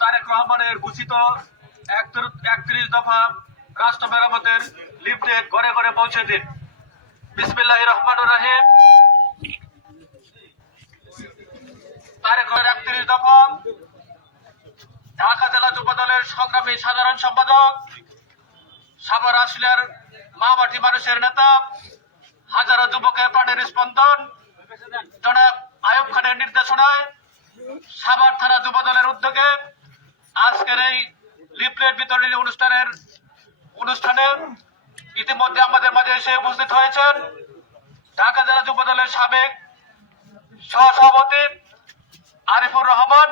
তারেক রহমানের ঘোষিত 31 দফা রাষ্ট্র মেরামতের লিফলেট ঘরে ঘরে পৌঁছে দিন। বিসমিল্লাহির রহমানির রহিম। তারেক রহমানের 31 দফা। ঢাকা জেলা যুবদলের সংগ্রামী সাধারণ সম্পাদক, সাভার আসলিয়ার মামাটি মানুষের নেতা, হাজারো যুবকের প্রাণের স্পন্দন জনাব আইয়ুব খানের নির্দেশনায় সাভার থানা যুবদলের উদ্যোগে আজকের এই লিফলেট বিতরণী অনুষ্ঠানে ইতিমধ্যে আমাদের মাঝে এসে উপস্থিত হয়েছেন ঢাকা জেলা যুবদলের সাবেক সহসভাপতি আরিফুর রহমান।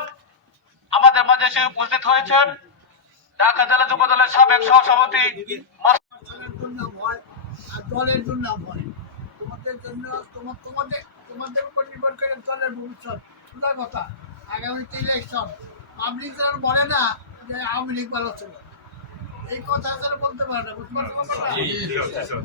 আমাদের মাঝে এসে উপস্থিত হয়েছেন ঢাকা জেলা যুবদলের সাবেক সহসভাপতি। দলের জন্য হয় তোমাদের জন্য, তোমাদের উপর নির্ভর করে দলের ভবিষ্যৎ। সোজা কথা, আগামীতে ইলেকশন পাবলিক যেন বলে না যে আওয়ামী লীগ ভালো ছিল, এই কথা যেন বলতে পারে না। বুঝতে পারছো?